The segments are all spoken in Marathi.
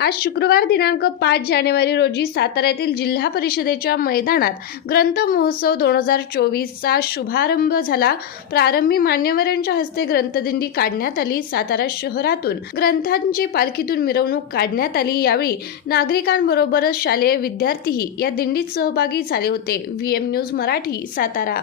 आज शुक्रवार दिनांक पाच जानेवारी रोजी सातारा येथील जिल्हा परिषदेच्या मैदानात ग्रंथ महोत्सव दोन हजार चोवीसचा शुभारंभ झाला. प्रारंभी मान्यवरांच्या हस्ते ग्रंथदिंडी काढण्यात आली. सातारा शहरातून ग्रंथांची पालखीतून मिरवणूक काढण्यात आली. यावेळी नागरिकांबरोबरच शालेय विद्यार्थीही या दिंडीत सहभागी झाले होते. V M news Marathi Satara.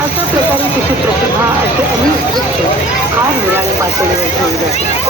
अशा प्रकारे तिची प्रतिभा असे अनेक दृश्य फार निराळ्या पातळीवर ठेवली जाते